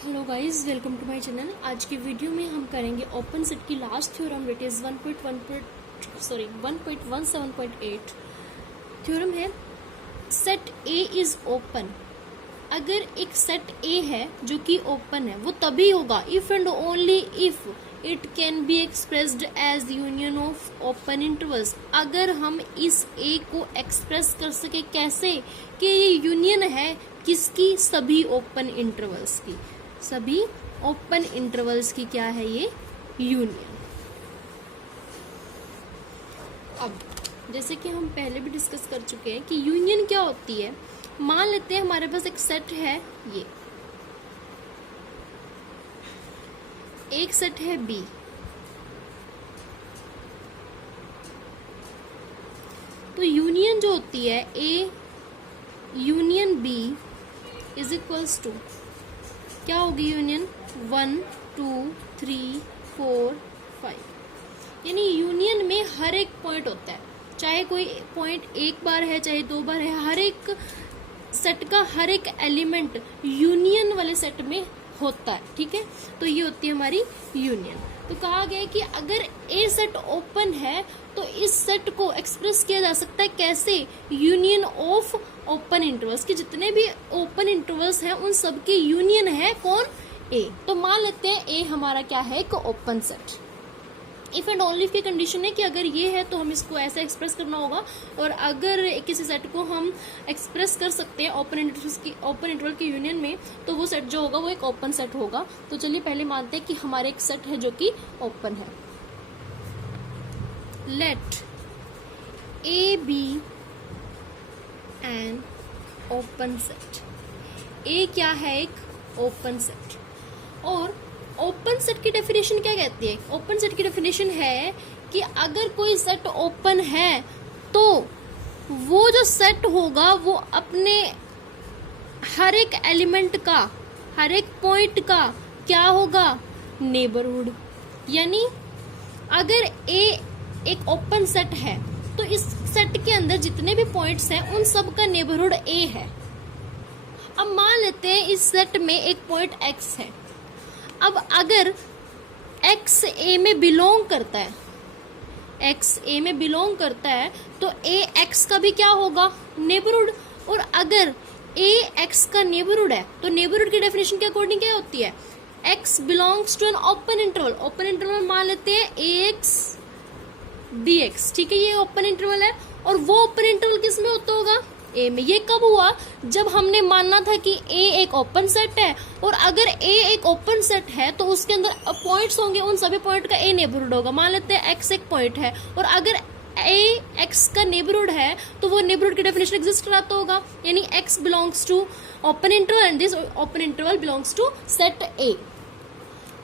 Hello guys, welcome to my channel. आज की video में हम करेंगे ओपन सेट की last theorem, it is 1.17.8 theorem है। Set A is open. अगर एक सेट ए है जो कि ओपन है, वो तभी होगा if and only if it can be expressed as union of open intervals. अगर हम इस ए को एक्सप्रेस कर सके कैसे, कि ये यूनियन है किसकी, सभी ओपन इंटरवल्स की। सभी ओपन इंटरवल्स की क्या है ये यूनियन। अब जैसे कि हम पहले भी डिस्कस कर चुके हैं कि यूनियन क्या होती है। मान लेते हैं हमारे पास एक सेट है, ये एक सेट है बी, तो यूनियन जो होती है A union B is equals to क्या होगी यूनियन 1 2 3 4 5। यानी यूनियन में हर एक पॉइंट होता है, चाहे कोई पॉइंट एक बार है चाहे दो बार है, हर एक सेट का हर एक एलिमेंट यूनियन वाले सेट में होता है। ठीक है, तो ये होती है हमारी यूनियन। तो कहा गया है कि अगर ए सेट ओपन है तो इस सेट को एक्सप्रेस किया जा सकता है कैसे, यूनियन ऑफ ओपन इंटरवल्स, कि जितने भी ओपन इंटरवल्स हैं उन सब की यूनियन है कौन, ए। तो मान लेते हैं ए हमारा क्या है, एक open set. If and only की कंडीशन है कि अगर ये है तो हम इसको ऐसे एक्सप्रेस करना होगा, और अगर किसी सेट को हम एक्सप्रेस कर सकते हैं ओपन इंटरवल की यूनियन में, तो वो सेट जो होगा वो एक ओपन सेट होगा। तो चलिए पहले मानते हैं कि हमारे एक सेट है जो कि ओपन है। Let A be an open set. A क्या है, एक ओपन सेट। और ओपन सेट की डेफिनेशन क्या कहती है, ओपन सेट की डेफिनेशन है कि अगर कोई सेट ओपन है तो वो जो सेट होगा वो अपने हर एक एलिमेंट का, हर एक पॉइंट का क्या होगा, नेबरहुड। यानी अगर ए एक ओपन सेट है तो इस सेट के अंदर जितने भी पॉइंट्स हैं उन सब का नेबरहुड ए है। अब मान लेते हैं इस सेट में एक पॉइंट एक्स है। अब अगर x a में बिलोंग करता है, x a में बिलोंग करता है तो a x का भी क्या होगा, नेबरहुड। और अगर a x का नेबरहुड है तो नेबरहुड की डेफिनेशन के अकॉर्डिंग क्या होती है, x belongs to an open interval. Open interval मान लेते हैं ax bx। ठीक है, ये ओपन इंटरवल है, और वो ओपन इंटरवल किस में होता होगा, ए में। ये कब हुआ, जब हमने मानना था कि ए एक ओपन सेट है, और अगर ए एक ओपन सेट है तो उसके अंदर पॉइंट्स होंगे, उन सभी पॉइंट का ए नेबरहुड होगा। मान लेते हैं एक्स एक पॉइंट है, और अगर ए एक्स का नेबरहुड है तो वो नेबरहुड की डेफिनेशन एग्जिस्ट कराता होगा, यानी x belongs to open interval and this open interval belongs to set A.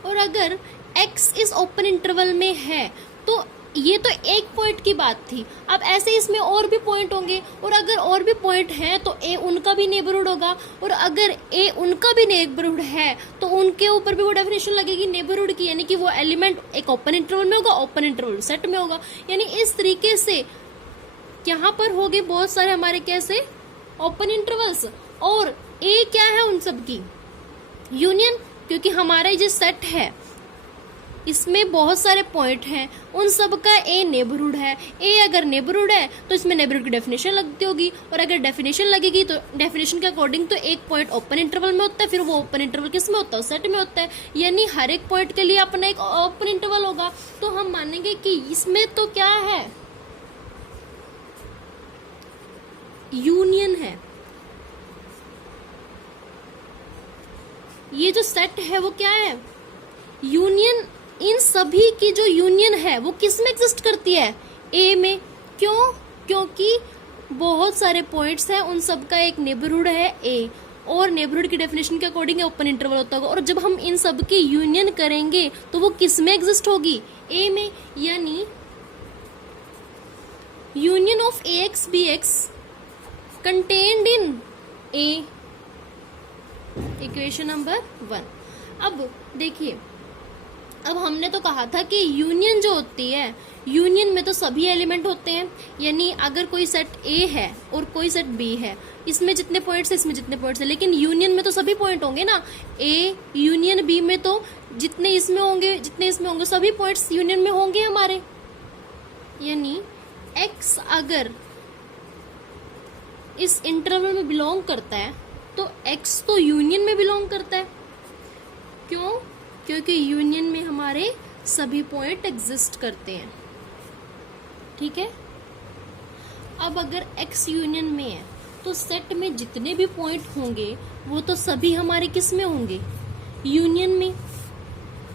और अगर एक्स इस ओपन इंटरवल में है तो ये तो एक पॉइंट की बात थी, अब ऐसे इसमें और भी पॉइंट होंगे, और अगर और भी पॉइंट हैं तो ए उनका भी नेबरहुड होगा, और अगर ए उनका भी नेबरहुड है तो उनके ऊपर भी वो डेफिनेशन लगेगी नेबरहुड की, यानी कि वो एलिमेंट एक ओपन इंटरवल में होगा, ओपन इंटरवल सेट में होगा। यानी इस तरीके से यहाँ पर हो गए बहुत सारे हमारे कैसे ओपन इंटरवल्स, और ए क्या है उन सब की यूनियन, क्योंकि हमारा जो सेट है इसमें बहुत सारे पॉइंट हैं, उन सब का ए नेबरहुड है। ए अगर नेबरहुड है तो इसमें नेबरहुड की डेफिनेशन लगती होगी, और अगर डेफिनेशन लगेगी तो डेफिनेशन के अकॉर्डिंग तो एक पॉइंट ओपन इंटरवल में होता है, फिर वो ओपन इंटरवल किस में होता है, सेट में होता है। यानी हर एक पॉइंट के लिए अपना एक ओपन इंटरवल होगा। तो हम मानेंगे कि इसमें तो क्या है, यूनियन है। ये जो सेट है वो क्या है, यूनियन। इन सभी की जो यूनियन है वो किस में एग्जिस्ट करती है, ए में। क्यों, क्योंकि बहुत सारे पॉइंट्स हैं, उन सब का एक नेबरहुड है ए, और नेबरहुड की डेफिनेशन के अकॉर्डिंग ओपन इंटरवल होता होगा। और जब हम इन सब की यूनियन करेंगे तो वो किस में एग्जिस्ट होगी, ए में। यानी union of A x B x contained in A, equation number 1। अब देखिए, अब हमने तो कहा था कि यूनियन जो होती है, यूनियन में तो सभी एलिमेंट होते हैं, यानी अगर कोई सेट ए है और कोई सेट बी है, इसमें जितने पॉइंट्स है इसमें जितने पॉइंट्स है, लेकिन यूनियन में तो सभी पॉइंट होंगे ना। ए यूनियन बी में तो जितने इसमें होंगे सभी पॉइंट्स यूनियन में होंगे हमारे। यानी एक्स अगर इस इंटरवल में बिलोंग करता है तो एक्स तो यूनियन में बिलोंग करता है। क्यों? क्योंकि यूनियन में हमारे सभी पॉइंट एग्जिस्ट करते हैं। ठीक है। अब अगर एक्स यूनियन में है तो सेट में जितने भी पॉइंट होंगे वो तो सभी हमारे किस में होंगे? यूनियन में।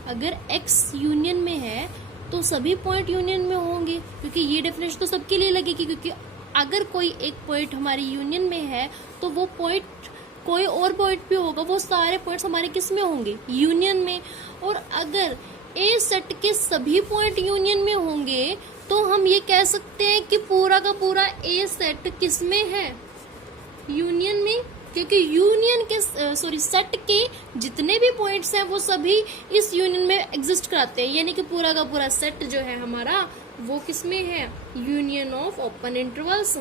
अगर एक्स यूनियन में है तो सभी पॉइंट यूनियन में होंगे, क्योंकि ये डेफिनेशन तो सबके लिए लगेगी, क्योंकि अगर कोई एक पॉइंट हमारी यूनियन में है तो वो पॉइंट कोई और पॉइंट भी होगा, वो सारे पॉइंट्स हमारे किस में होंगे? यूनियन में। और अगर ए सेट के सभी पॉइंट यूनियन में होंगे तो हम ये कह सकते हैं कि पूरा का पूरा ए सेट किस में है? यूनियन में। क्योंकि यूनियन के सेट के जितने भी पॉइंट्स हैं वो सभी इस यूनियन में एग्जिस्ट कराते हैं, यानी कि पूरा का पूरा सेट जो है हमारा वो किस में है? Union of open intervals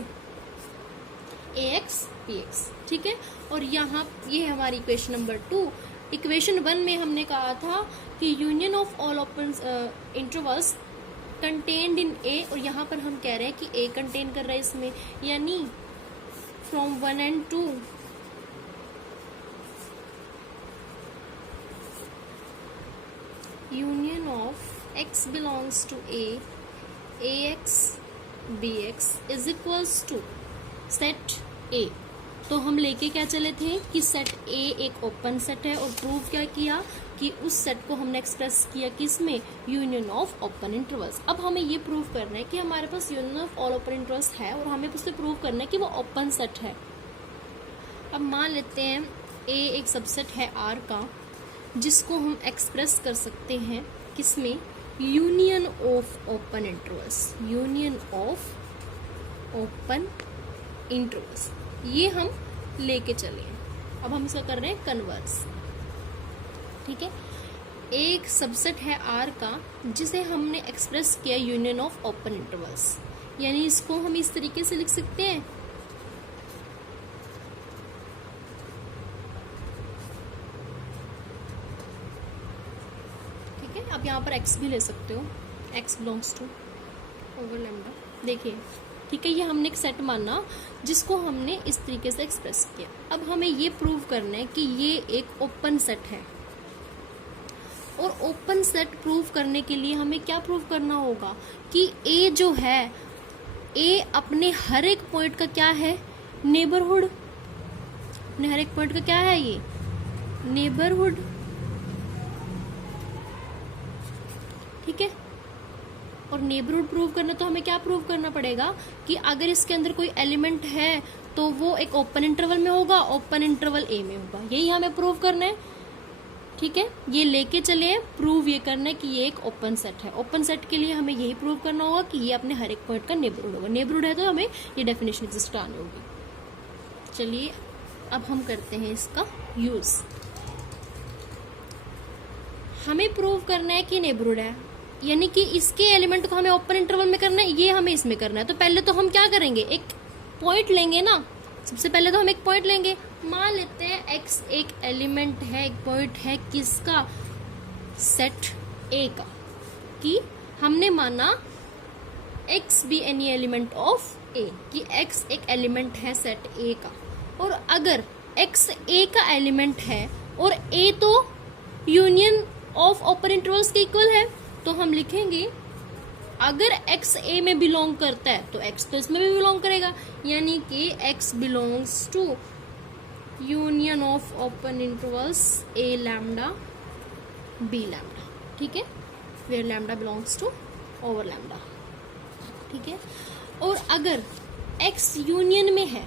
ax bx। ठीक है। और यहाँ ये है हमारी इक्वेशन नंबर 2। इक्वेशन 1 में हमने कहा था कि union of all open intervals contained in A, और यहाँ पर हम कह रहे हैं कि ए कंटेन कर रहा है इसमें, यानी from 1 and 2 union of x belongs to a, ax bx is equals to set A। तो हम लेके क्या चले थे कि सेट A एक ओपन सेट है, और प्रूव क्या किया कि उस सेट को हमने एक्सप्रेस किया किसमें? Union of open intervals. अब हमें ये प्रूव करना है कि हमारे पास union of all open intervals है और हमें उससे प्रूव करना है कि वो ओपन सेट है। अब मान लेते हैं A एक सबसेट है R का, जिसको हम एक्सप्रेस कर सकते हैं किसमें? Union of open intervals. Union of open intervals ये हम लेके चले हैं। अब हम इसका कर रहे हैं कन्वर्स। ठीक है। एक सबसेट है R का जिसे हमने एक्सप्रेस किया यूनियन ऑफ ओपन इंटरवल्स, यानी इसको हम इस तरीके से लिख सकते हैं। ठीक है। अब यहाँ पर x भी ले सकते हो, x belongs to over lambda. देखिए, ठीक है, ये हमने एक सेट माना जिसको हमने इस तरीके से एक्सप्रेस किया। अब हमें ये प्रूव करना है कि ये एक ओपन सेट है, और ओपन सेट प्रूव करने के लिए हमें क्या प्रूव करना होगा कि ए जो है, ए अपने हर एक पॉइंट का क्या है? नेबरहुड। अपने हर एक पॉइंट का क्या है? ये नेबरहुड। ठीक है। और नेबरहुड प्रूव करना तो हमें क्या प्रूव करना पड़ेगा कि अगर इसके अंदर कोई एलिमेंट है तो वो एक ओपन इंटरवल में होगा, ओपन इंटरवल ए में होगा। यही हमें प्रूव करना है। ठीक है। ये लेके चलिए, प्रूव ये करना है कि ये एक ओपन सेट है। ओपन सेट के लिए हमें यही प्रूव करना होगा कि ये अपने हर एक पॉइंट का नेबरहुड होगा। नेबरहुड है तो हमें ये डेफिनेशन एग्जिस्ट करानी होगी। चलिए अब हम करते हैं इसका यूज। हमें प्रूव करना है कि नेबरहुड है, यानी कि इसके एलिमेंट को हमें ओपन इंटरवल में करना है, ये हमें इसमें करना है। तो पहले तो हम क्या करेंगे? एक पॉइंट लेंगे ना। सबसे पहले तो हम एक पॉइंट लेंगे। मान लेते हैं x एक एलिमेंट है, एक पॉइंट है किसका? सेट A का। कि हमने माना x भी एनी एलिमेंट ऑफ A, कि x एक एलिमेंट है सेट A का। और अगर x A का एलिमेंट है और A तो यूनियन ऑफ ओपन इंटरवल्स के इक्वल है, तो हम लिखेंगे अगर x A में बिलोंग करता है तो x तो इसमें भी बिलोंग करेगा, यानी कि x belongs to union of open intervals A lambda B lambda. ठीक है। Where lambda belongs to over lambda. ठीक है। और अगर x यूनियन में है,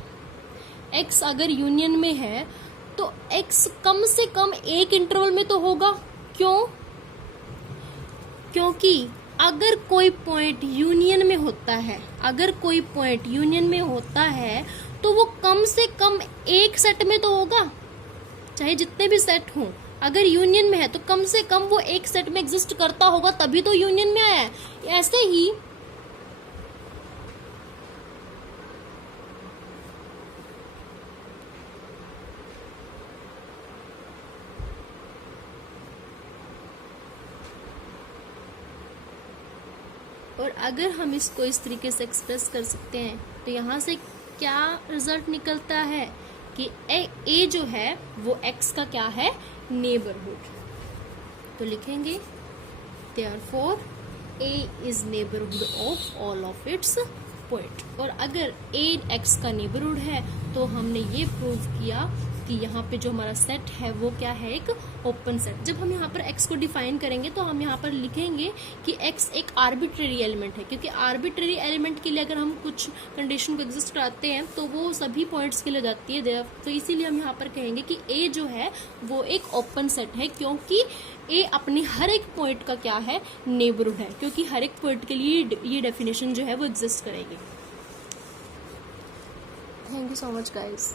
x अगर यूनियन में है तो x कम से कम एक इंटरवल में तो होगा। क्यों? क्योंकि अगर कोई पॉइंट यूनियन में होता है, अगर कोई पॉइंट यूनियन में होता है तो वो कम से कम एक सेट में तो होगा। चाहे जितने भी सेट हों, अगर यूनियन में है तो कम से कम वो एक सेट में एग्जिस्ट करता होगा, तभी तो यूनियन में आया है। ऐसे ही और अगर हम इसको इस तरीके से एक्सप्रेस कर सकते हैं तो यहाँ से क्या रिजल्ट निकलता है कि ए जो है वो एक्स का क्या है, नेबरहुड। तो लिखेंगे therefore A is neighbourhood of all of its point. और अगर ए एक्स का नेबरहुड है तो हमने ये प्रूव किया कि यहाँ पे जो हमारा सेट है वो क्या है, एक ओपन सेट। जब हम यहाँ पर x को डिफाइन करेंगे तो हम यहाँ पर लिखेंगे कि x एक आर्बिट्रेरी एलिमेंट है, क्योंकि आर्बिट्रेरी एलिमेंट के लिए अगर हम कुछ कंडीशन को एग्जिस्ट कराते हैं तो वो सभी पॉइंट्स के लिए जाती है। तो इसीलिए हम यहाँ पर कहेंगे कि a जो है वो एक ओपन सेट है, क्योंकि a अपनी हर एक पॉइंट का क्या है, नेबरहुड है, क्योंकि हर एक पॉइंट के लिए ये डेफिनेशन जो है वो एग्जिस्ट करेगी। Thank you so much guys.